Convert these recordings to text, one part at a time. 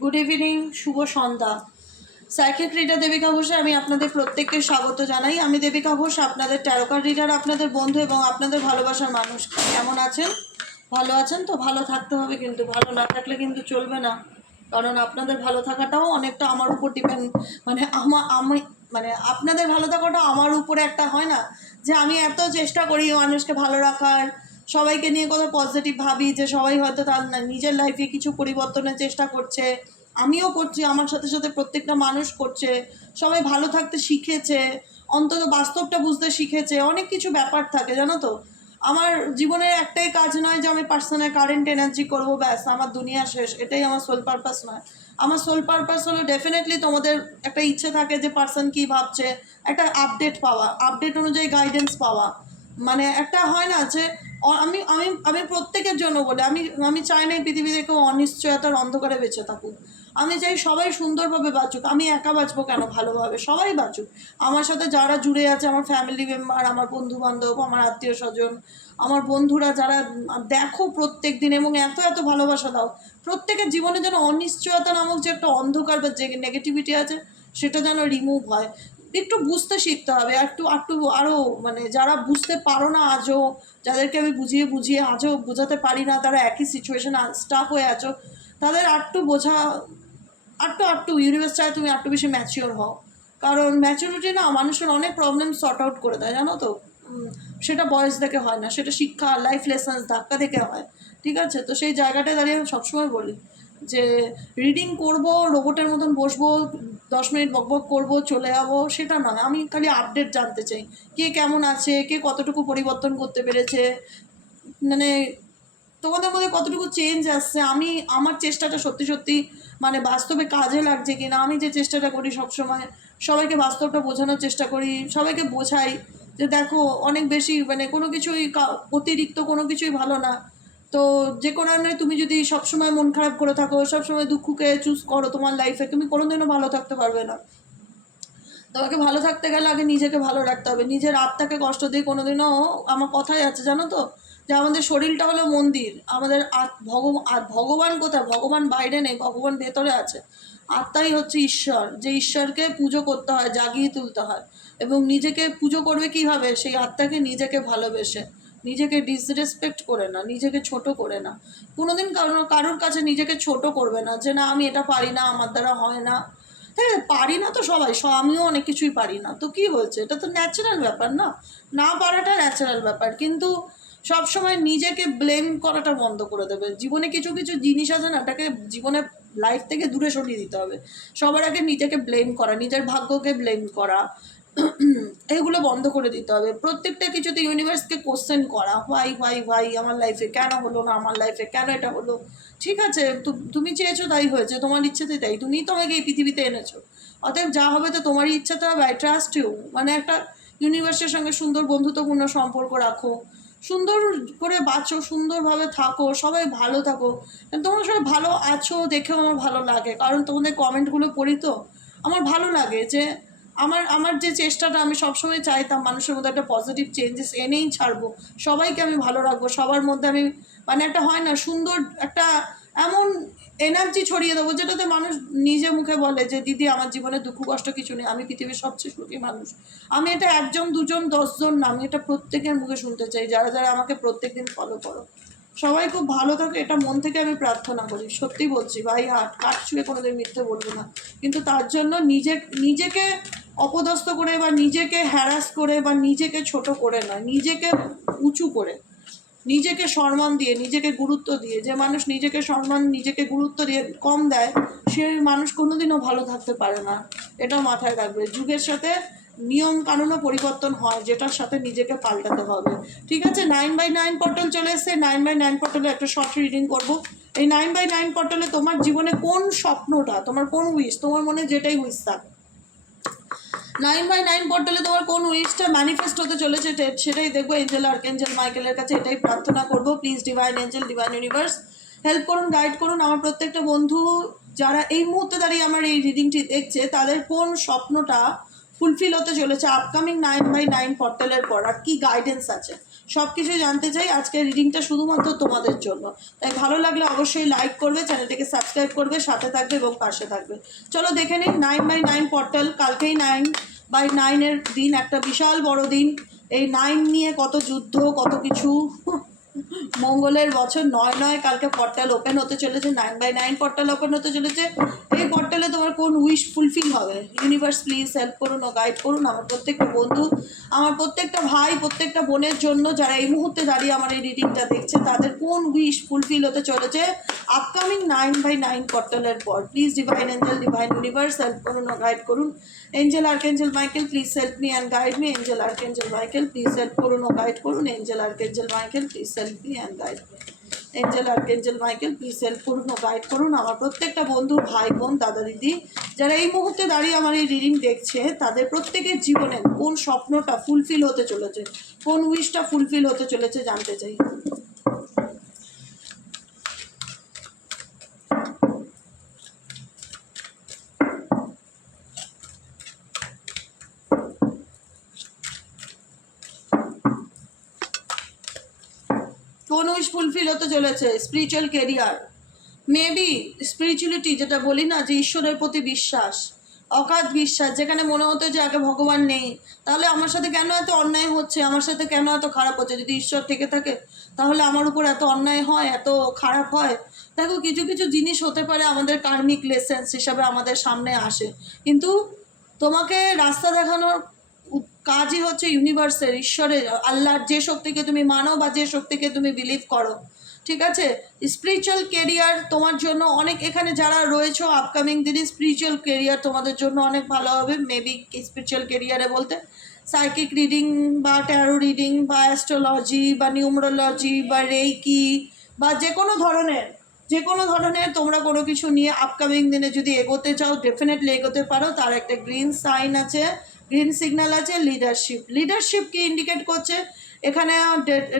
Good evening শুভ সন্ধ্যা। Psychic reader Debika ঘোষে আমি আপনাদের প্রত্যেককে স্বাগত জানাই। আমি দেবিকা ঘোষ আপনাদের ট্যারোকার রিডার আপনাদের বন্ধু এবং আপনাদের ভালোবাসার মানুষ। কেমন আছেন? ভালো আছেন তো? ভালো থাকতে হবে কিন্তু, ভালো না থাকলে কিন্তু চলবে না। কারণ আপনাদের ভালো থাকাটাও অনেকটা আমার উপর ডিপেন্ড মানে আমা, আমি মানে আপনাদের ভালো থাকাটা আমার উপরে একটা হয় না। যে আমি এত চেষ্টা করি মানুষকে ভালো রাখার সবাইকে নিয়ে কত পজিটিভ ভাবি যে সবাই হয়তো তার নিজের লাইফে কিছু পরিবর্তনের চেষ্টা করছে। আমিও করছি, আমার সাথে সাথে প্রত্যেকটা মানুষ করছে। সবাই ভালো থাকতে শিখেছে, অন্তত বাস্তবটা বুঝতে শিখেছে, অনেক কিছু ব্যাপার থাকে, জানো তো? আমার জীবনের একটাই কাজ নয় যে আমি পার্সোনাল কারেন্ট এনার্জি করব, ব্যাস, আমার দুনিয়া শেষ, এটাই আমার সোল পারপাস নয়। আমার সোল পারপাস হলো ডেফিনেটলি তোমাদের একটা ইচ্ছে থাকে যে পার্সন কি ভাবছে, একটা আপডেট পাওয়া আপডেট অনুযায়ী গাইডেন্স পাওয়া। মানে একটা হয় না যে আমি আমি আমি প্রত্যেকের জন্য বলি, আমি আমি চাই না এই পৃথিবীতে কেউ অনিশ্চয়তার অন্ধকারে বেঁচে থাকুক। আমি চাই সবাই সুন্দরভাবে বাঁচুক। আমি একা বাঁচবো কেন? ভালোভাবে সবাই বাঁচুক। আমার সাথে যারা জুড়ে আছে, আমার ফ্যামিলি মেম্বার আমার বন্ধু বান্ধব আমার আত্মীয় স্বজন আমার বন্ধুরা যারা, দেখো প্রত্যেক দিন এবং এত এত ভালোবাসা দাও। প্রত্যেকের জীবনে যেন অনিশ্চয়তা নামক যে একটা অন্ধকার বা যে নেগেটিভিটি আছে, সেটা যেন রিমুভ হয়। একটু বুঝতে শিখতে হবে, একটু একটু আরও মানে যারা বুঝতে পারো না আজও, যাদেরকে আমি বুঝিয়ে বুঝিয়ে আজও বোঝাতে পারি না, তারা একই সিচুয়েশনে স্টাফ হয়ে আছো, তাদের আরটু বোঝা আরটু আরটু ইউনিভার্স চায় তুমি আরটু বেশি ম্যাচিওর হও। কারণ ম্যাচুরিটি না মানুষের অনেক প্রবলেম সর্ট আউট করে দেয়, জানো তো? সেটা বয়স দেখে হয় না, সেটা শিক্ষা লাইফ লেসন্স ধাক্কা দেখে হয়, ঠিক আছে? তো সেই জায়গাটায় দাঁড়িয়ে আমি সবসময় বলি যে রিডিং করব রোবটের মতন বসবো, দশ মিনিট বক বক করব, চলে যাব, সেটা নয়। আমি খালি আপডেট জানতে চাই। কে কেমন আছে, কে কতটুকু পরিবর্তন করতে পেরেছে? মানে তোমাদের মধ্যে কতটুকু চেঞ্জ আসছে? আমি, আমার চেষ্টাটা সত্যি সত্যি মানে বাস্তবে কাজে লাগছে কিনা? আমি যে চেষ্টাটা করি সবসময়, সবাইকে বাস্তবটা বোঝানোর চেষ্টা করি, সবাইকে বোঝাই যে দেখো, অনেক বেশি মানে কোনো কিছুই কা- অতিরিক্ত কোনো কিছুই ভালো না। তো যে কোনো কারণে তুমি যদি সবসময় মন খারাপ করে থাকো, সবসময় দুঃখকে চুজ করো তোমার লাইফে তুমি কোনোদিনও ভালো থাকতে পারবে না। তোমাকে ভালো থাকতে গেলে আগে নিজেকে ভালো রাখতে হবে। নিজের আত্মাকে কষ্ট দিয়ে কোনোদিনও আমার কথাই আছে, জানো তো? যে আমাদের শরীরটা হলো মন্দির। আমাদের ভগবান ভগবান কোথায়? ভগবান বাইরে নেই, ভগবান ভেতরে আছে। আত্মাই হচ্ছে ঈশ্বর। যে ঈশ্বরকে পুজো করতে হয়, জাগিয়ে তুলতে হয়। এবং নিজেকে পুজো করবে কীভাবে? সেই আত্মাকে নিজেকে ভালোবেসে। নিজেকে ডিসরেসপেক্ট করে না, নিজেকে ছোট করে না। কোনোদিন কারোর কারোর কাছে নিজেকে ছোট করবে না যে, না, আমি এটা পারি না, আমার দ্বারা হয় না। হ্যাঁ পারি না তো সবাই আমিও অনেক কিছুই পারি না। তো কি হয়েছে? এটা তো ন্যাচারাল ব্যাপার না? না পারাটা ন্যাচারাল ব্যাপার, কিন্তু সব সময় নিজেকে ব্লেম করাটা বন্ধ করে দেবে। জীবনে কিছু কিছু জিনিস আছে না ওটাকে জীবনে লাইফ থেকে দূরে সরিয়ে দিতে হবে। সবার আগে নিজেকে ব্লেম করা, নিজের ভাগ্যকে ব্লেম করা এগুলো বন্ধ করে দিতে হবে। প্রত্যেকটা কিছুতে ইউনিভার্সকে কোশ্চেন করা ভাই হোয়াই ভাই আমার লাইফে কেন হলো না? আমার লাইফে কেন এটা হলো? ঠিক আছে তুমি চেয়েছো তাই হয়েছে, তোমার ইচ্ছেতে তাই তুমিই তো আমাকে এই পৃথিবীতে এনেছো। অতএব যা হবে তো তোমারই ইচ্ছাতে হবে আই ট্রাস্ট ইউ মানে একটা ইউনিভার্সের সঙ্গে সুন্দর বন্ধুত্বপূর্ণ সম্পর্ক রাখো। সুন্দর করে বাঁচো, সুন্দরভাবে থাকো, সবাই ভালো থাকো। তোমরা সবাই ভালো আছো, দেখেও আমার ভালো লাগে। কারণ তোমাদের কমেন্টগুলো পড়ি তো, আমার ভালো লাগে যে আমার আমার যে চেষ্টাটা আমি সবসময় চাইতাম মানুষের মধ্যে একটা পজিটিভ চেঞ্জেস এনেই ছাড়বো, সবাইকে আমি ভালো রাখব, সবার মধ্যে আমি মানে একটা হয় না, সুন্দর একটা এমন এনার্জি ছড়িয়ে দেবো যেটাতে মানুষ নিজে মুখে বলে যে, দিদি, আমার জীবনে দুঃখ, কষ্ট কিছু নেই, আমি পৃথিবীর সবচেয়ে সুখী মানুষ। আমি এটা একজন, দুজন, দশজন না, আমি এটা প্রত্যেকের মুখে শুনতে চাই, যারা যারা আমাকে প্রত্যেক দিন ফলো করো। সবাই খুব ভালো থাকে, এটা মন থেকে আমি প্রার্থনা করি, সত্যি বলছি, ভাই হাট কাঠ ছুঁয়ে কোনোদিন মিথ্যে বলব না। কিন্তু তার জন্য নিজে নিজেকে অপদস্থ করে বা নিজেকে হ্যারাস করে বা নিজেকে ছোট করে নয়, নিজেকে উঁচু করে, নিজেকে সম্মান দিয়ে, নিজেকে গুরুত্ব দিয়ে, যে মানুষ নিজেকে সম্মান, নিজেকে গুরুত্ব দিয়ে কম দেয়, সে মানুষ কোনোদিনও ভালো থাকতে পারে না। এটা মাথায় রাখবে। যুগের সাথে নিয়ম কানুনও পরিবর্তন হয়, যেটার সাথে নিজেকে পাল্টাতে হবে। ঠিক আছে? নাইন বাই নাইন পটল চলে এসছে। নাইন বাই নাইন পটলে একটা শর্ট রিডিং করব। এই নাইন বাই নাইন পটলে তোমার জীবনে কোন স্বপ্নটা, তোমার কোন উইশ তোমার মনে যেটাই উইশ থাক নাইন বাই নাইন পোর্টালে তোমার কোন উইশটা ম্যানিফেস্ট হতে চলেছে সেটাই দেখব। এঞ্জেল আর্কেঞ্জেল মাইকেলের কাছে এটাই প্রার্থনা করব। Please divine angel divine universe help করুন গাইড করুন। আমার প্রত্যেকটা বন্ধু যারা এই মুহূর্তে দাঁড়িয়ে আমার এই রিডিংটি দেখছে, তাদের কোন স্বপ্নটা ফুলফিল হতে চলেছে আপকামিং নাইন বাই নাইন পোর্টালের পর? আর কি গাইডেন্স আছে? সব কিছু জানতে চাই আজকের রিডিংটা শুধুমাত্র তোমাদের জন্য। তাই ভালো লাগলে অবশ্যই লাইক করবে, চ্যানেলটিকে সাবস্ক্রাইব করবে, সাথে থাকবে এবং পাশে থাকবে। চলো দেখে নিন নাইন বাই নাইন পোর্টাল কালকেই নাইন বাই নাইনের দিন, একটা বিশাল বড় দিন। এই নাইন নিয়ে কত যুদ্ধ, কত কিছু মঙ্গলের বছর নয় নয় কালকে পোর্টাল ওপেন হতে চলেছে nine by nine portal open হতে চলেছে। এই পোর্টালে তোমার কোন উইশ ফুলফিল হবে? ইউনিভার্স প্লিজ হেল্প করুন ও গাইড করুন আমার প্রত্যেকটা বন্ধু, আমার প্রত্যেকটা ভাই, প্রত্যেকটা বোনের জন্য যারা এই মুহূর্তে দাঁড়িয়ে আমার এই রিডিংটা দেখছে, তাদের কোন উইশ ফুলফিল হতে চলেছে? আপকামিং নাইন বাই নাইন পোর্টালের পর। Please divine angel divine universe help করুন ও গাইড করুন। Angel archangel Michael please help me and guide me angel archangel Michael please help করুন ও গাইড করুন। Angel archangel Michael please help me and guide angel archangel Michael please help করুন ও guide করুন। আমার প্রত্যেকটা বন্ধু, ভাই, বোন, দাদা, দিদি, যারা এই মুহূর্তে দাঁড়িয়ে আমার এই রিডিং দেখছে, তাদের প্রত্যেকের জীবনে কোন স্বপ্নটা ফুলফিল হতে চলেছে, কোন উইশটা ফুলফিল হতে চলেছে জানতে চাই কোন হতে চলেছে স্পিরিচুয়াল কেরিয়ার মেবি স্পিরিচুয়ালিটি যেটা বলি না, যে ঈশ্বরের প্রতি বিশ্বাস অগাধ বিশ্বাস, যেখানে মনে হতো যে আগে ভগবান নেই, তাহলে আমার সাথে কেন এত অন্যায় হচ্ছে? আমার সাথে কেন এত খারাপ হচ্ছে? যদি ঈশ্বর থেকে থাকে, তাহলে আমার উপর এত অন্যায় হয়, এত খারাপ হয়? দেখো, কিছু কিছু জিনিস হতে পারে আমাদের কার্মিক লেসেন্স হিসাবে আমাদের সামনে আসে। কিন্তু তোমাকে রাস্তা দেখানোর কাজই হচ্ছে ইউনিভার্সের ঈশ্বরের, আল্লাহর যে শক্তিকে তুমি মানো বা যে শক্তিকে তুমি বিলিভ করো। ঠিক আছে? স্পিরিচুয়াল কেরিয়ার তোমার জন্য অনেক, এখানে যারা রয়েছে আপকামিং দিনে স্পিরিচুয়াল কেরিয়ার তোমাদের জন্য অনেক ভালো হবে। মেবি স্পিরিচুয়াল কেরিয়ারে বলতে সাইকিক রিডিং বা ট্যারো রিডিং বা অ্যাস্ট্রোলজি বা নিউমরোলজি বা রেইকি বা যে কোনো ধরনের, যে কোনো ধরনের তোমরা কোনো কিছু নিয়ে আপকামিং দিনে যদি এগোতে চাও ডেফিনেটলি এগোতে পারো। তার একটা গ্রিন সাইন আছে। গ্রিন সিগন্যাল আছে লিডারশিপ লিডারশিপ কি ইন্ডিকেট করছে? এখানে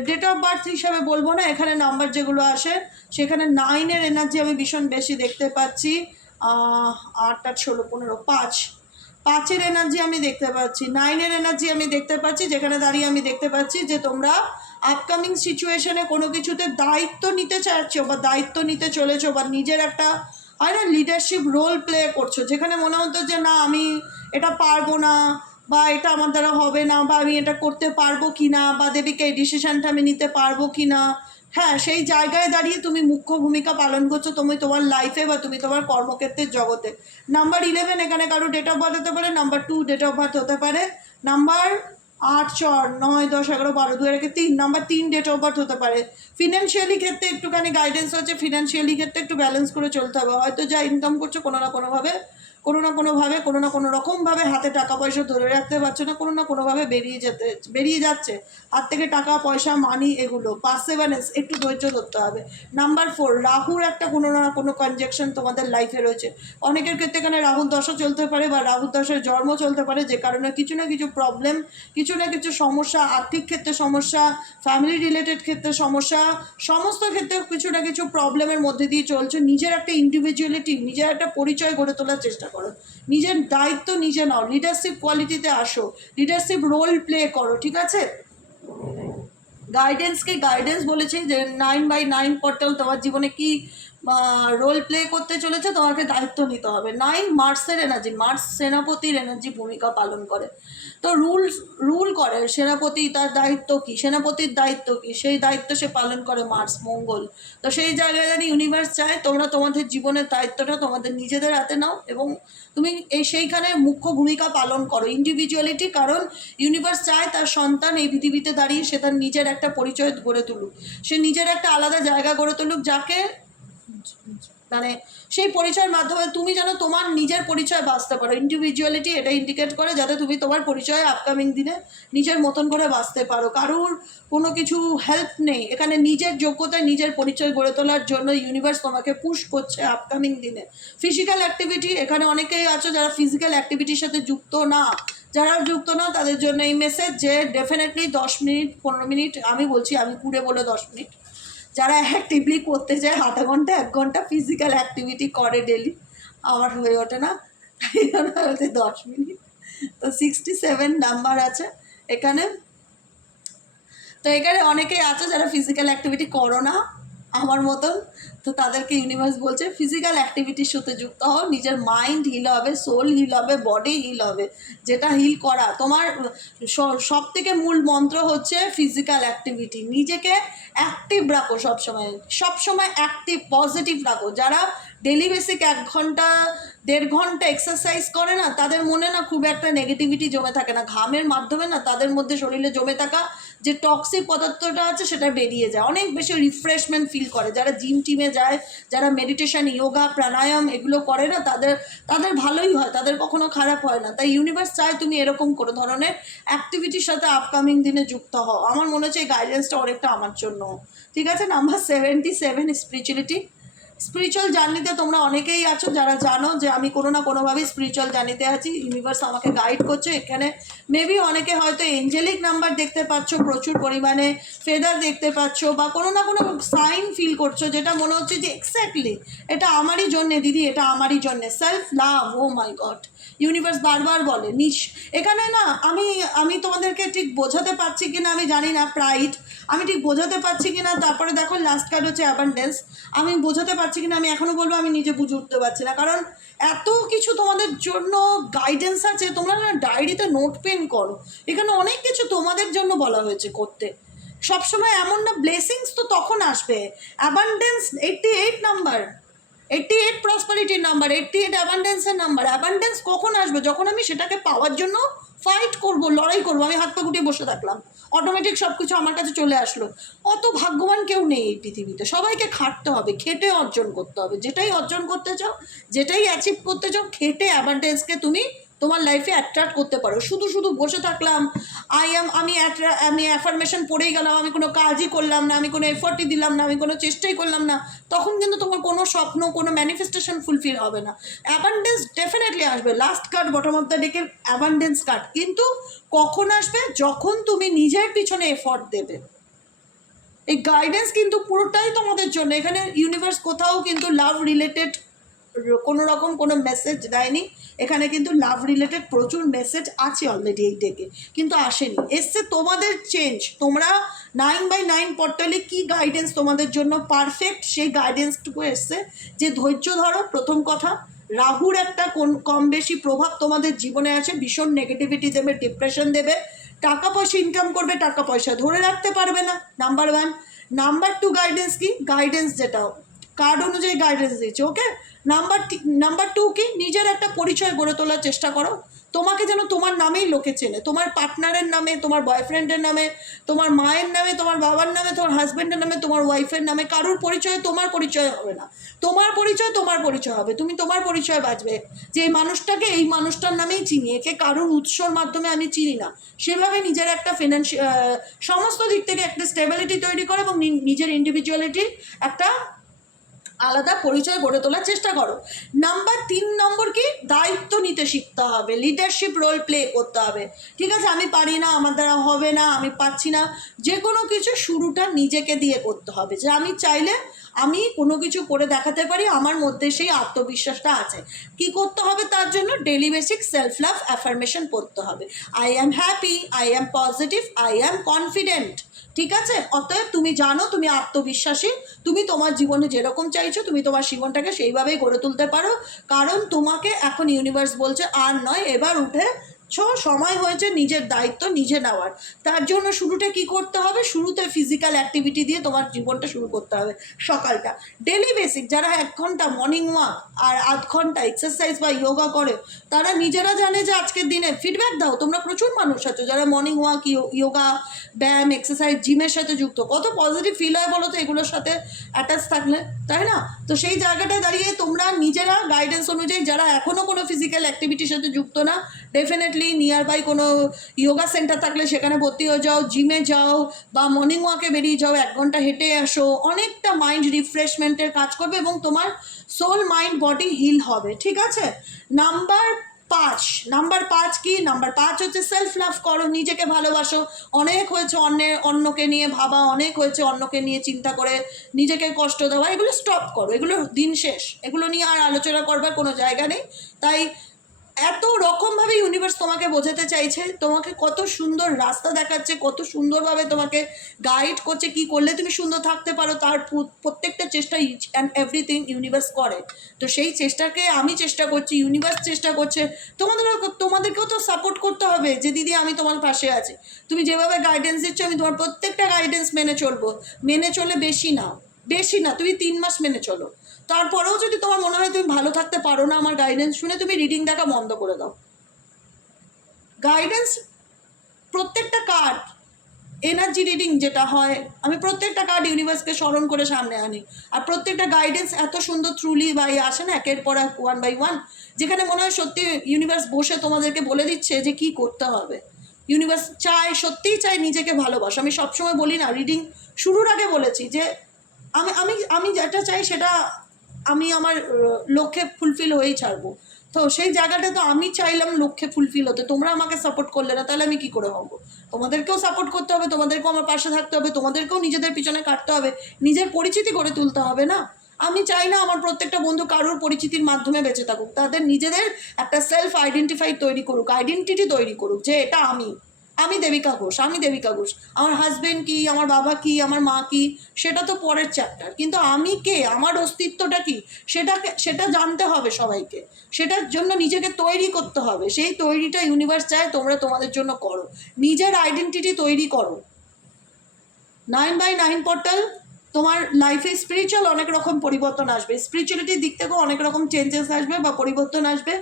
ডেট অফ বার্থ হিসাবে বলব না, এখানে নাম্বার যেগুলো আসে, সেখানে নাইনের এনার্জি আমি ভীষণ বেশি দেখতে পাচ্ছি। আট আট, ষোলো, পনেরো, পাঁচ। পাঁচের এনার্জি আমি দেখতে পাচ্ছি। নাইনের এনার্জি আমি দেখতে পাচ্ছি, যেখানে দাঁড়িয়ে আমি দেখতে পাচ্ছি যে তোমরা আপকামিং সিচুয়েশনে কোনো কিছুতে দায়িত্ব নিতে চাচ্ছো বা দায়িত্ব নিতে চলেছো বা নিজের একটা হয় না লিডারশিপ রোল প্লে করছ, যেখানে মনে হতো যে না, আমি এটা পারব না, বা এটা আমার দ্বারা হবে না, বা আমি এটা করতে পারব কি না বা দেবীকে এই ডিসিশনটা আমি নিতে পারব কি না হ্যাঁ সেই জায়গায় দাঁড়িয়ে তুমি মুখ্য ভূমিকা পালন করছ তুমি তোমার লাইফে বা তুমি তোমার কর্মক্ষেত্রের জগতে। নাম্বার ইলেভেন এখানে কারও ডেট অফ বার্থ হতে পারে number two date of birth হতে পারে। নাম্বার আট, চার, নয়, দশ, এগারো, বারো দু একে, তিন, নাম্বার তিন ডেট অফ বার্থ হতে পারে। ফিনান্সিয়ালি ক্ষেত্রে একটুখানি গাইডেন্স হচ্ছে ফিনান্সিয়ালি ক্ষেত্রে একটু ব্যালেন্স করে চলতে হবে। হয়তো যা ইনকাম করছ কোনো না কোনোভাবে কোনো না কোনোভাবে কোনো না কোনো রকমভাবে হাতে টাকা পয়সা ধরে রাখতে পারছে না, কোনো না কোনোভাবে বেরিয়ে যেতে, বেরিয়ে যাচ্ছে। হাত থেকে টাকা, পয়সা মানি এগুলো পার্সেভারেন্স একটু ধৈর্য ধরতে হবে। নাম্বার ফোর রাহুর একটা কোনো না কোনো কনজেকশন তোমাদের লাইফে রয়েছে। অনেকের ক্ষেত্রে এখানে রাহুর দশা চলতে পারে বা রাহুর দশার জন্ম চলতে পারে, যে কারণে কিছু না কিছু প্রবলেম কিছু না কিছু সমস্যা, আর্থিক ক্ষেত্রে সমস্যা ফ্যামিলি রিলেটেড ক্ষেত্রে সমস্যা, সমস্ত ক্ষেত্রে কিছু না কিছু প্রবলেমের মধ্যে দিয়ে চলছে। নিজের একটা ইন্ডিভিজুয়ালিটি নিজের একটা পরিচয় গড়ে তোলার চেষ্টা করো। নিজের দায়িত্ব নিজে নাও। লিডারশিপ কোয়ালিটিতে আসো। লিডারশিপ রোল প্লে করো, ঠিক আছে? গাইডেন্সকে গাইডেন্স বলেছে যে নাইন বাই নাইন পোর্টাল তোমার জীবনে কি রোল প্লে করতে চলেছে, তোমাকে দায়িত্ব নিতে হবে। নাইন মার্সের এনার্জি মার্স সেনাপতির এনার্জি ভূমিকা পালন করে। তো রুল রুল করে, সেনাপতি তার দায়িত্ব কি? সেনাপতির দায়িত্ব কি? সেই দায়িত্ব সে পালন করে মার্স মঙ্গল তো সেই জায়গায় যদি ইউনিভার্স চায় তোমরা তোমাদের জীবনের দায়িত্বটা তোমাদের নিজেদের হাতে নাও এবং তুমি এই সেইখানে মুখ্য ভূমিকা পালন করো। ইন্ডিভিজুয়ালিটি কারণ ইউনিভার্স চায় তার সন্তান এই পৃথিবীতে দাঁড়িয়ে, সে তার নিজের একটা পরিচয় গড়ে তুলুক। সে নিজের একটা আলাদা জায়গা গড়ে তুলুক, যাকে মানে সেই পরিচয়ের মাধ্যমে তুমি যেন তোমার নিজের পরিচয় বাঁচতে পারো। ইন্ডিভিজুয়ালিটি এটা ইন্ডিকেট করে যাতে তুমি তোমার পরিচয় আপকামিং দিনে নিজের মতন করে বাঁচতে পারো। কারুর কোনো কিছু হেল্প নেই। এখানে নিজের যোগ্যতায় নিজের পরিচয় গড়ে তোলার জন্য ইউনিভার্স তোমাকে পুশ করছে আপকামিং দিনে। ফিজিক্যাল অ্যাক্টিভিটি এখানে অনেকেই আছো যারা ফিজিক্যাল অ্যাক্টিভিটির সাথে যুক্ত না। যারা যুক্ত না, তাদের জন্য এই মেসেজ যে ডেফিনেটলি দশ মিনিট, পনেরো মিনিট, আমি বলছি, আমি কুড়ে বলে দশ মিনিট। যারা অ্যাক্টিভলি করতে চায় আধা ঘণ্টা, এক ঘণ্টা ফিজিক্যাল অ্যাক্টিভিটি করে ডেলি আমার হয়ে ওঠে না। হচ্ছে দশ মিনিট। তো সিক্সটি সেভেন নাম্বার আছে এখানে। তো এখানে অনেকেই আছে যারা ফিজিক্যাল অ্যাক্টিভিটি করো না, আমার মতন। তো তাদেরকে ইউনিভার্স বলছে ফিজিক্যাল অ্যাক্টিভিটির সাথে যুক্ত হও, নিজের মাইন্ড হিল হবে সোল হিল হবে বডি হিল হবে, যেটা হিল করা। তোমার সব থেকে মূল মন্ত্র হচ্ছে ফিজিক্যাল অ্যাক্টিভিটি নিজেকে অ্যাক্টিভ রাখো সবসময়। সবসময় অ্যাক্টিভ পজিটিভ রাখো। যারা ডেলি বেসিক এক ঘণ্টা, দেড় ঘণ্টা এক্সারসাইজ করে না, তাদের মনে না খুব একটা নেগেটিভিটি জমে থাকে না। ঘামের মাধ্যমে না তাদের মধ্যে শরীরে জমে থাকা যে টক্সিক পদার্থটা আছে, সেটা বেরিয়ে যায়। অনেক বেশি রিফ্রেশমেন্ট ফিল করে। যারা জিম টিমে যায়, যারা মেডিটেশন ইয়োগা প্রাণায়াম এগুলো করে না, তাদের তাদের ভালোই হয়, তাদের কখনো খারাপ হয় না। তাই ইউনিভার্স চায় তুমি এরকম কোনো ধরনের অ্যাক্টিভিটির সাথে আপকামিং দিনে যুক্ত হও। আমার মনে হচ্ছে এই গাইডেন্সটা অনেকটা আমার জন্য। ঠিক আছে? Number seventy seven spirituality spiritual জার্নিতে তোমরা অনেকেই আছো যারা জানো যে আমি কোনো না কোনোভাবেই স্পিরিচুয়াল জার্নিতে আছি। ইউনিভার্স আমাকে গাইড করছে। এখানে মেবি অনেকে হয়তো এঞ্জেলিক নাম্বার দেখতে পাচ্ছ, প্রচুর পরিমাণে ফেদার দেখতে পাচ্ছ বা কোনো না কোনো সাইন ফিল করছ যেটা মনে হচ্ছে যে এক্স্যাক্টলি এটা আমারই জন্যে, দিদি, এটা আমারই জন্যে। Self love oh my god universe বারবার বলে, নিশ। এখানে না, আমি আমি তোমাদেরকে ঠিক বোঝাতে পারছি কিনা আমি জানি না প্রাইড আমি ঠিক বোঝাতে পারছি কিনা, তারপরে দেখো লাস্ট কার্ড হচ্ছে অ্যাবান্ডেন্স আমি বোঝাতে পারছি কিনা, আমি এখনও বলব, আমি নিজে বুঝে উঠতে পারছি না। কারণ এত কিছু তোমাদের জন্য গাইডেন্স আছে, তোমরা না ডায়েরিতে নোট পেন করো। এখানে অনেক কিছু তোমাদের জন্য বলা হয়েছে করতে। সবসময় এমন না ব্লেসিংস তো তখন আসবে। Abundance eighty eight number eighty eight প্রসপারিটির number eighty eight অ্যাবান্ডেন্সের নাম্বার অ্যাবান্ডেন্স কখন আসবে? যখন আমি সেটাকে পাওয়ার জন্য ফাইট করব, লড়াই করব, আমি হাত পা গুটিয়ে বসে থাকলাম অটোমেটিক সব কিছু আমার কাছে চলে আসলো। অত ভাগ্যবান কেউ নেই এই পৃথিবীতে। সবাইকে খাটতে হবে, খেটে অর্জন করতে হবে। যেটাই অর্জন করতে চাও, যেটাই অ্যাচিভ করতে চাও, খেটে অ্যাবান্ডেন্সকে তুমি তোমার লাইফে অ্যাট্রাক্ট করতে পারো। শুধু শুধু বসে থাকলাম আই এম আমি আমি অ্যাফার্মেশন পড়েই গেলাম, আমি কোনো কাজই করলাম না, আমি কোনো এফর্টই দিলাম না, আমি কোনো চেষ্টাই করলাম না, তখন কিন্তু তোমার কোনো স্বপ্ন, কোনো ম্যানিফেস্টেশন ফুলফিল হবে না। অ্যাবান্ডেন্স ডেফিনেটলি আসবে। Last card bottom of the ডেকের abundance card কিন্তু কখন আসবে? যখন তুমি নিজের পিছনে এফর্ট দেবে। এই গাইডেন্স কিন্তু পুরোটাই তোমাদের জন্য। এখানে ইউনিভার্স কোথাও কিন্তু লাভ রিলেটেড কোনো রকম কোনো মেসেজ দেয়নি। এখানে কিন্তু লাভ রিলেটেড প্রচুর মেসেজ আছে অলরেডি এই ডেকে কিন্তু আসেনি। এসছে তোমাদের চেঞ্জ তোমরা নাইন বাই নাইন পোর্টালে কী গাইডেন্স তোমাদের জন্য পারফেক্ট সেই গাইডেন্সটুকু এসছে যে ধৈর্য ধরো, প্রথম কথা। রাহুর একটা কোন, কম বেশি প্রভাব তোমাদের জীবনে আছে। ভীষণ নেগেটিভিটি দেবে ডিপ্রেশন দেবে। টাকা পয়সা ইনকাম করবে, টাকা পয়সা ধরে রাখতে পারবে না number one number two guidance কি? গাইডেন্স যেটা কার্ড অনুযায়ী গাইডেন্স দিচ্ছে ওকে নাম্বার নাম্বার টু কি? নিজের একটা পরিচয় গড়ে তোলার চেষ্টা করো। তোমাকে যেন তোমার নামেই লোকে চেনে। তোমার পার্টনারের নামে, তোমার বয়ফ্রেন্ডের নামে, তোমার মায়ের নামে, তোমার বাবার নামে, তোমার হাজব্যান্ডের নামে, তোমার ওয়াইফের নামে, কারোর পরিচয় তোমার পরিচয় হবে না। তোমার পরিচয় তোমার পরিচয় হবে। তুমি তোমার পরিচয় বাঁচবে। যে এই মানুষটাকে এই মানুষটার নামেই চিনি, একে কারোর উৎসর মাধ্যমে আমি চিনি না। সেভাবে নিজের একটা ফিনান্সিয়াল সমস্ত দিক থেকে একটা স্টেবিলিটি তৈরি করো এবং নিজের ইন্ডিভিজুয়ালিটি একটা আলাদা পরিচয় গড়ে তোলার চেষ্টা করো। নাম্বার তিন নম্বর কি? দায়িত্ব নিতে শিখতে হবে লিডারশিপ রোল প্লে করতে হবে। ঠিক আছে, আমি পারি না, আমার দ্বারা হবে না, আমি পাচ্ছি না। যে কোনো কিছু শুরুটা নিজেকে দিয়ে করতে হবে। যে আমি চাইলে আমি কোনো কিছু করে দেখাতে পারি, আমার মধ্যে সেই আত্মবিশ্বাসটা আছে। কি করতে হবে তার জন্য? Daily basic self love affirmation পড়তে হবে। I am happy I am positive I am confident ঠিক আছে? অতএব তুমি জানো, তুমি আত্মবিশ্বাসী, তুমি তোমার জীবনে যেরকম চাইছো, তুমি তোমার জীবনটাকে সেইভাবেই গড়ে তুলতে পারো। কারণ তোমাকে এখন ইউনিভার্স বলছে, আর নয়, এবার উঠে ছ, সময় হয়েছে নিজের দায়িত্ব নিজে নেওয়ার। তার জন্য শুরুতে কি করতে হবে? শুরুতে ফিজিক্যাল অ্যাক্টিভিটি দিয়ে তোমার জীবনটা শুরু করতে হবে সকালটা। ডেলি বেসিক যারা এক ঘণ্টা মর্নিং ওয়াক আর আধ ঘণ্টা এক্সারসাইজ বা যোগা করে, তারা নিজেরা জানে যে আজকের দিনে ফিডব্যাক দাও। তোমরা প্রচুর মানুষ আছো যারা মর্নিং ওয়াক যোগা ব্যায়াম এক্সারসাইজ জিমের সাথে যুক্ত। কত পজিটিভ ফিল হয় বলো তো এগুলোর সাথে অ্যাটাচ থাকলে, তাই না? তো সেই জায়গাটায় দাঁড়িয়ে তোমরা নিজেরা গাইডেন্স অনুযায়ী, যারা এখনও কোনো ফিজিক্যাল অ্যাক্টিভিটির সাথে যুক্ত না ডেফিনেটলি নিয়ার বাই কোনো যোগা সেন্টার থাকলে সেখানে ভর্তি হয়ে যাও জিমে যাও বা মর্নিং ওয়াকে বেরিয়ে যাও, এক ঘণ্টা হেঁটে আসো, অনেকটা মাইন্ড রিফ্রেশমেন্টের কাজ করবে এবং তোমার সোল মাইন্ড বডি হিল হবে, ঠিক আছে? নাম্বার পাঁচ নাম্বার পাঁচ কি? নাম্বার পাঁচ হচ্ছে সেলফ লাভ করো, নিজেকে ভালোবাসো, অনেক হয়েছে অন্যের, অন্যকে নিয়ে ভাবা, অনেক হয়েছে অন্যকে নিয়ে চিন্তা করে নিজেকে কষ্ট দেওয়া, এগুলো স্টপ করো, এগুলো দিন শেষ, এগুলো নিয়ে আর আলোচনা করবার কোনো জায়গা নেই। তাই এত রকমভাবে ইউনিভার্স তোমাকে বোঝাতে চাইছে, তোমাকে কত সুন্দর রাস্তা দেখাচ্ছে, কত সুন্দরভাবে তোমাকে গাইড করছে, কি করলে তুমি সুন্দর থাকতে পারো, তার প্রত্যেকটা চেষ্টা ইচ অ্যান্ড এভরিথিং ইউনিভার্স করে। তো সেই চেষ্টাকে আমি চেষ্টা করছি ইউনিভার্স চেষ্টা করছে, তোমাদের তোমাদেরকেও তো সাপোর্ট করতে হবে যে দিদি আমি তোমার পাশে আছি। তুমি যেভাবে গাইডেন্স দিচ্ছ, আমি তোমার প্রত্যেকটা গাইডেন্স মেনে চলবো। মেনে চলে বেশি না বেশি না, তুমি তিন মাস মেনে চলো। তারপরেও যদি তোমার মনে হয় তুমি ভালো থাকতে পারো না আমার গাইডেন্স শুনে তুমি রিডিং দেখা বন্ধ করে দাও। গাইডেন্স প্রত্যেকটা কার্ড এনার্জি রিডিং যেটা হয়, আমি প্রত্যেকটা কার্ড ইউনিভার্সকে স্মরণ করে সামনে আনি। আর প্রত্যেকটা গাইডেন্স এত সুন্দর থ্রুলি বাই আসে না, একের পর এক ওয়ান বাই ওয়ান যেখানে মনে হয় সত্যি ইউনিভার্স বসে তোমাদেরকে বলে দিচ্ছে যে কি করতে হবে। ইউনিভার্স চায়, সত্যিই চায় নিজেকে ভালোবাসো। আমি সবসময় বলি না রিডিং শুরুর আগে বলেছি যে আমি আমি আমি যেটা চাই সেটা আমি আমার লক্ষ্যে ফুলফিল হয়েই ছাড়বো। তো সেই জায়গাটা তো আমি চাইলাম লক্ষ্যে ফুলফিল হতে। তোমরা আমাকে সাপোর্ট করলে না, তাহলে আমি কি করে হব? তোমাদেরকেও সাপোর্ট করতে হবে, তোমাদেরকেও আমার পাশে থাকতে হবে, তোমাদেরকেও নিজেদের পিছনে কাটতে হবে, নিজের পরিচিতি গড়ে তুলতে হবে না? আমি চাই না আমার প্রত্যেকটা বন্ধু কারোর পরিচিতির মাধ্যমে বেঁচে থাকুক। তাদের নিজেদের একটা সেলফ আইডেন্টিফাই তৈরি করুক আইডেন্টিটি তৈরি করুক, যে এটা আমি। আমি দেবিকা ঘোষ, আমি দেবিকা ঘোষ। আমার হাজব্যান্ড কি, আমার বাবা কি, আমার মা কি, সেটা তো পরের চ্যাপ্টার কিন্তু আমি কে? আমার অস্তিত্বটা কি? সেটাকে, সেটা জানতে হবে সবাইকে। সেটার জন্য নিজেকে তৈরি করতে হবে। সেই তৈরিটা ইউনিভার্স চায়, তোমরা তোমাদের জন্য করো। নিজের আইডেন্টিটি তৈরি করো। নাইন বাই নাইন পোর্টাল তোমার লাইফে স্পিরিচুয়াল অনেক রকম পরিবর্তন আসবে। স্পিরিচুয়ালিটির দিক থেকেও অনেক রকম চেঞ্জেস আসবে বা পরিবর্তন আসবে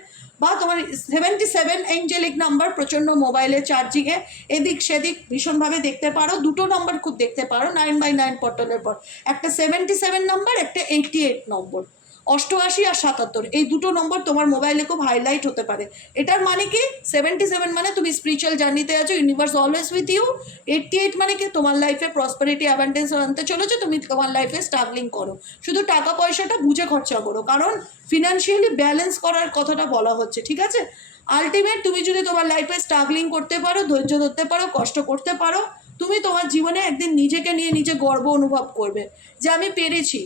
বা তোমার সেভেন্টি সেভেন এঞ্জেলিক নাম্বার প্রচণ্ড মোবাইলে চার্জিংয়ে এদিক সেদিক ভীষণভাবে দেখতে পারো। দুটো নম্বর খুব দেখতে পারো নাইন বাই নাইন পটলের পর। একটা সেভেন্টি সেভেন নাম্বার একটা এইটি এইট নম্বর অষ্টআশি আর সাতাত্তর, এই দুটো নম্বর তোমার মোবাইলে খুব হাইলাইট হতে পারে। এটার মানে কি? সেভেন্টি সেভেন মানে তুমি স্পিরিচুয়াল জার্নিতে আছো universe always with you eighty eight মানে কি? তোমার লাইফে প্রসপারিটি অ্যাভান্টেন্স আনতে চলেছো, তুমি তোমার লাইফে স্ট্রাগলিং করো। শুধু টাকা পয়সাটা বুঝে খরচা করো, কারণ ফিনান্সিয়ালি ব্যালেন্স করার কথাটা বলা হচ্ছে, ঠিক আছে? আলটিমেট তুমি যদি তোমার লাইফে স্ট্রাগলিং করতে পারো, ধৈর্য ধরতে পারো, কষ্ট করতে পারো, তুমি তোমার জীবনে একদিন নিজেকে নিয়ে নিজে গর্ব অনুভব করবে। যে আমি পেরেছি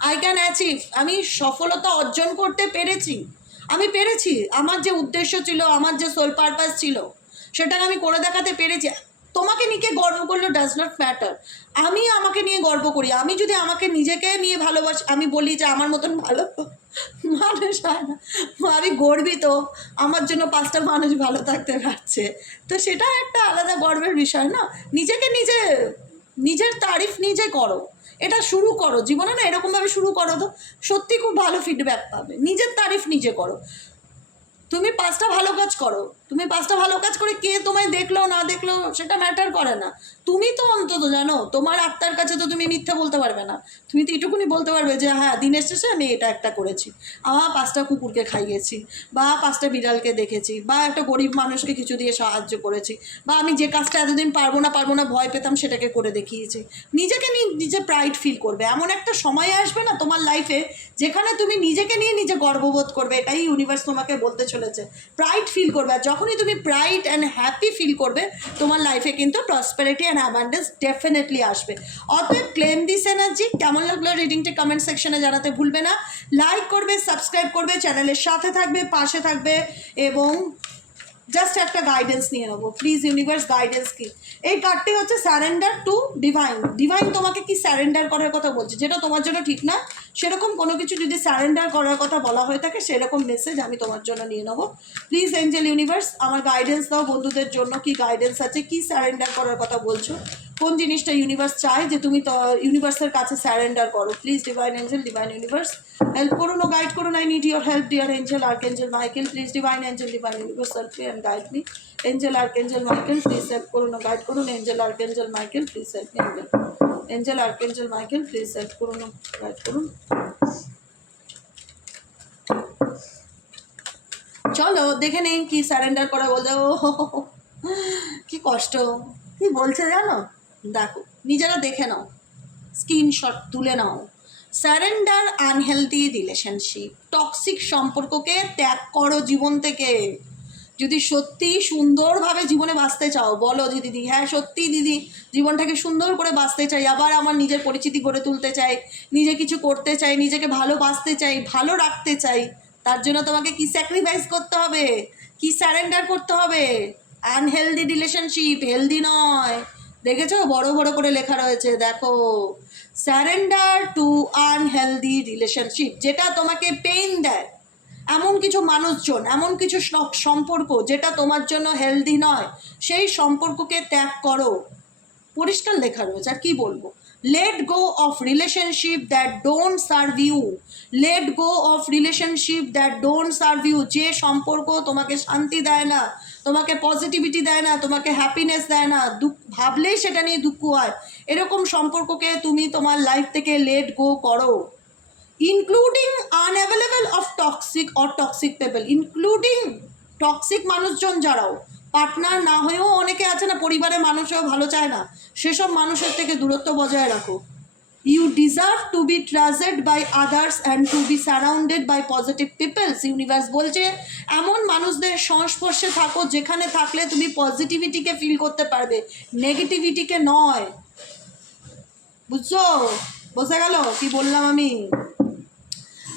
আই ক্যান অ্যাচিভ আমি সফলতা অর্জন করতে পেরেছি। আমি পেরেছি। আমার যে উদ্দেশ্য ছিল, আমার যে সোল পারপাস ছিল, সেটাকে আমি করে দেখাতে পেরেছি। তোমাকে নিয়ে গর্ব করলে ডাজ নট ম্যাটার আমি আমাকে নিয়ে গর্ব করি। আমি যদি আমাকে নিজেকে নিয়ে ভালোবাসি, আমি বলি যে আমার মতন ভালো মানুষ হয় না। আমি গর্বিত। আমার জন্য পাঁচটা মানুষ ভালো থাকতে পারছে। তো সেটা একটা আলাদা গর্বের বিষয় না? নিজেকে নিজে, নিজের তারিফ নিজে করো। এটা শুরু করো। জীবনে না এরকমভাবে শুরু করো তো। সত্যি খুব ভালো ফিডব্যাক পাবে। নিজের তারিফ নিজে করো। তুমি পাঁচটা ভালো কাজ করো। তুমি পাঁচটা ভালো কাজ করে কে তোমায় দেখল, না দেখল, সেটা ম্যাটার করে না। তুমি তো অন্তত জানো, তোমার আত্মার কাছে তো তুমি মিথ্যে বলতে পারবে না। তুমি তো এটুকুনি বলতে পারবে যে হ্যাঁ দিনের শেষে আমি এটা একটা করেছি। আমার পাঁচটা কুকুরকে খাইয়েছি, বা পাঁচটা বিড়ালকে দেখেছি, বা একটা গরিব মানুষকে কিছু দিয়ে সাহায্য করেছি, বা আমি যে কাজটা এতদিন পারব না পারব না, ভয় পেতাম, সেটাকে করে দেখিয়েছি। নিজেকে নিয়ে নিজে প্রাইড ফিল করবে। এমন একটা সময় আসবে না তোমার লাইফে যেখানে তুমি নিজেকে নিয়ে নিজে গর্ববোধ করবে। এটাই ইউনিভার্স তোমাকে বলতে চলেছে। প্রাইড ফিল করবে। আর যখনই তুমি প্রাইড অ্যান্ড হ্যাপি ফিল করবে, তোমার লাইফে কিন্তু প্রসপারিটি অ্যান্ড অ্যাবান্ডেন্স ডেফিনেটলি আসবে। অতএব ক্লেম দিস এনার্জি কেমন লাগল রিডিংটি কমেন্ট সেকশনে জানাতে ভুলবে না। লাইক করবে সাবস্ক্রাইব করবে চ্যানেলের সাথে থাকবে, পাশে থাকবে এবং জাস্ট একটা গাইডেন্স নিয়ে নেব। প্লিজ ইউনিভার্স গাইডেন্স কি? এই কার্ডটি হচ্ছে স্যারেন্ডার টু ডিভাইন ডিভাইন তোমাকে কি স্যারেন্ডার করার কথা বলছে? যেটা তোমার জন্য ঠিক না সেরকম কোনো কিছু যদি স্যারেন্ডার করার কথা বলা হয়ে থাকে, সেরকম মেসেজ আমি তোমার জন্য নিয়ে নেব। প্লিজ এঞ্জেল ইউনিভার্স আমার গাইডেন্স দাও বন্ধুদের জন্য, কি গাইডেন্স আছে, কি স্যারেন্ডার করার কথা বলছো, কোন জিনিসটা ইউনিভার্স চায় যে তুমি ইউনিভার্সের কাছে স্যারেন্ডার করো। Please divine angel divine universe help করুন ও গাইড করুন I need your help dear angel archangel Michael please divine angel divine universe help me and guide me angel archangel Michael please help করুন ও guide করুন angel archangel Michael please help me angel angel archangel Michael please help করুন ও guide করুন চলো, দেখে নেই কি স্যারেন্ডার করা বলতে ও। কি কষ্ট। কি বলছে জানো? দেখো, নিজেরা দেখে নাও। স্ক্রিনশট তুলে নাও। স্যারেন্ডার আনহেলদি রিলেশনশিপ টক্সিক সম্পর্ককে ত্যাগ করো জীবন থেকে। যদি সত্যি সুন্দরভাবে জীবনে বাঁচতে চাও, বলো যে দিদি হ্যাঁ সত্যি দিদি, জীবনটাকে সুন্দর করে বাঁচতে চাই, আবার আমার নিজের পরিচিতি গড়ে তুলতে চাই, নিজে কিছু করতে চাই, নিজেকে ভালোবাসতে চাই, ভালো রাখতে চাই, তার জন্য তোমাকে কি স্যাক্রিফাইস করতে হবে? কি স্যারেন্ডার করতে হবে? আনহেলদি রিলেশনশিপ হেলদি নয়। দেখেছ? বড় বড় করে লেখা রয়েছে, দেখো। স্যারেন্ডার টু আনহেলদি রিলেশনশিপ যেটা তোমাকে পেইন দেয়। এমন কিছু মানুষজন, এমন কিছু সম্পর্ক যেটা তোমার জন্য হেলদি নয়, সেই সম্পর্ককে ত্যাগ করো। পরিষ্কার লেখা রয়েছে, আর কি বলব? Let go of relationship that don't serve you let go of relationship that don't serve you যে সম্পর্ক তোমাকে শান্তি দেয় না, তোমাকে পজিটিভিটি দেয় না, তোমাকে হ্যাপিনেস দেয় না দুঃখ ভাবলেই সেটা নিয়ে দুঃখ হয়। এরকম সম্পর্ককে তুমি তোমার লাইফ থেকে লেট গো করো। Including unavailable of toxic or toxic people including toxic মানুষজন যারাও পার্টনার না হয়েও অনেকে আছে না, পরিবারের মানুষও ভালো চায় না, সেসব মানুষের থেকে দূরত্ব বজায় রাখো। You deserve to be treasured by others and to be surrounded by positive peoples universe বলছে, এমন মানুষদের সংস্পর্শে থাকো যেখানে থাকলে তুমি পজিটিভিটিকে ফিল করতে পারবে নেগেটিভিটিকে নয়। বুঝছ? বোঝা গেল? কি বললাম আমি?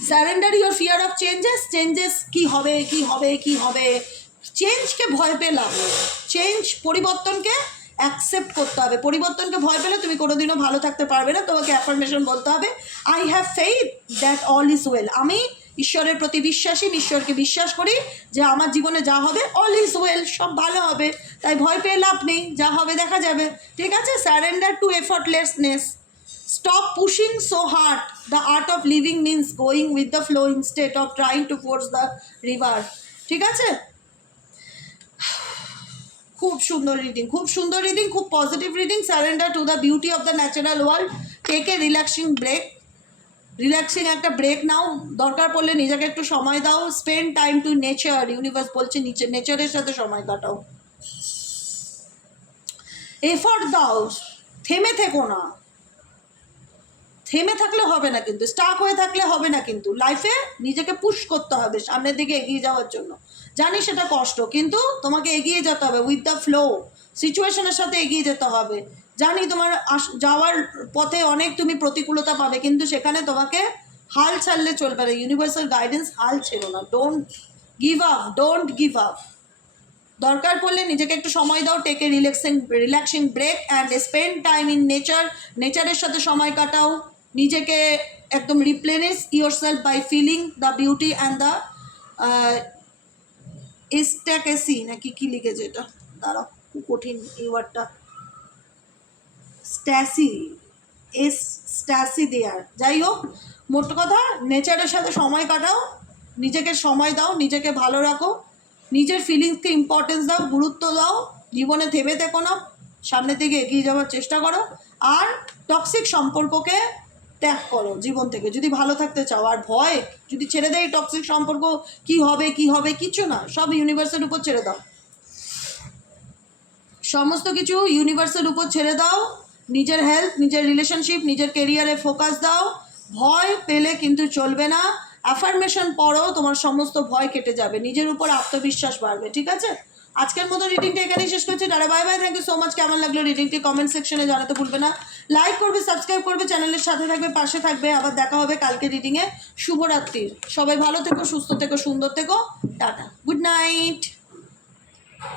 Surrender your fear of changes changes কি হবে কি হবে কি হবে? চেঞ্জকে ভয় পেলাম। চেঞ্জ পরিবর্তনকে অ্যাকসেপ্ট করতে হবে। পরিবর্তনকে ভয় পেলে তুমি কোনোদিনও ভালো থাকতে পারবে না। তোমাকে অ্যাফার্মেশন বলতে হবে I have faith that all is well আমি ঈশ্বরের প্রতি বিশ্বাসী ঈশ্বরকে বিশ্বাস করি যে আমার জীবনে যা হবে অল ইজ ওয়েল সব ভালো হবে। তাই ভয় পেয়ে লাভ নেই, যা হবে দেখা যাবে। ঠিক আছে? Surrender to effortlessness Stop pushing so hard. The art of living means going with the flow instead of trying to force the river. ঠিক আছে? খুব সুন্দর রিডিং খুব সুন্দর রিডিং খুব positive reading surrender to the beauty of the natural world take a relaxing break relaxing একটা break নাও। দরকার পড়লে নিজেকে একটু সময় দাও। Spend time to nature universe বলছে নিচে নেচারের সাথে সময় কাটাও। এফর্ট দাও। থেমে থেকো না। থেমে থাকলে হবে না কিন্তু স্টাক হয়ে থাকলে হবে না কিন্তু। লাইফে নিজেকে পুশ করতে হবে, সামনের দিকে এগিয়ে যাওয়ার জন্য। জানি সেটা কষ্ট, কিন্তু তোমাকে এগিয়ে যেতে হবে উইথ দ্য ফ্লো সিচুয়েশনের সাথে এগিয়ে যেতে হবে। জানি তোমার আস- যাওয়ার পথে অনেক তুমি প্রতিকূলতা পাবে, কিন্তু সেখানে তোমাকে হাল ছাড়লে চলবে না। ইউনিভার্সাল গাইডেন্স হাল ছিল না। Don't give up don't give up দরকার পড়লে নিজেকে একটু সময় দাও take a relaxing relaxing break and spend time in nature নেচারের সাথে সময় কাটাও। নিজেকে একদম replenish your self by feeling the beauty and the AC নাকি কি লিখেছে এটা? দাঁড়াও, খুব কঠিন এই ওয়ার্ডটা স্ট্যাসি এস স্ট্যাসি দেয়ার। যাই হোক, মোট কথা নেচারের সাথে সময় কাটাও, নিজেকে সময় দাও, নিজেকে ভালো রাখো, নিজের ফিলিংসকে ইম্পর্টেন্স দাও, গুরুত্ব দাও, জীবনে থেমে থেকো না সামনের দিকে এগিয়ে যাওয়ার চেষ্টা করো, আর টক্সিক সম্পর্ককে ত্যাগ করো জীবন থেকে। যদি ভালো থাকতে চাও, আর ভয়, যদি ছেড়ে দেয় টক্সিক সম্পর্ক, কি হবে কি হবে, কিছু না, সব ইউনিভার্সের উপর ছেড়ে দাও। সমস্ত কিছু ইউনিভার্সের উপর ছেড়ে দাও। নিজের হেলথ নিজের রিলেশনশিপ নিজের কেরিয়ারে ফোকাস দাও। ভয় পেলে কিন্তু চলবে না। অ্যাফার্মেশন পড়ো, তোমার সমস্ত ভয় কেটে যাবে। নিজের উপর আত্মবিশ্বাস বাড়বে, ঠিক আছে? আজকের মতো রিডিংটা এখানেই শেষ করছি। Tata bye bye thank you so much কেমন লাগল রিডিংটি কমেন্ট সেকশনে জানাতে ভুলবে না। লাইক করবে সাবস্ক্রাইব করবে চ্যানেলের সাথে থাকবে, পাশে থাকবে। আবার দেখা হবে কালকে রিডিংয়ে শুভরাত্রির সবাই ভালো থেকো, সুস্থ থেকো, সুন্দর থেকো। টাটা। Good night